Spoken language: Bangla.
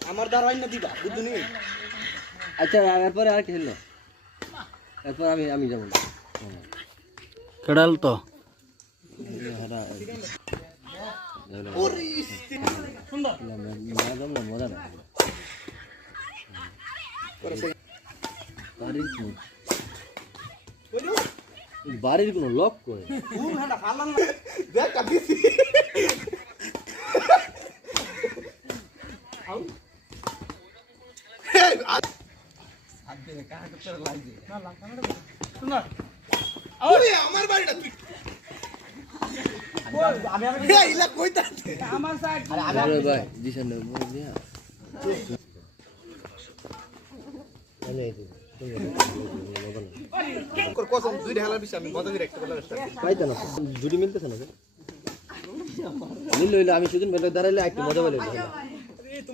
আমার দাঁড়াই না দিবা বুদ্ধ নেই। আচ্ছা এরপরে আর কি হলো? এরপর আমি যাবো কেডাল তো মজা না বাড়ির কোনো লক করে দেখ কাটিছি আমার বাড়িটা ভাই জিসান কসম দুই ঢালার বিষয় আমি মজা করে একটা বলার পাইতো না জুড়ি মিলতেছে না মিললে আমি সেদিন বেলা দাঁড়াইলে একটু মজা পেলে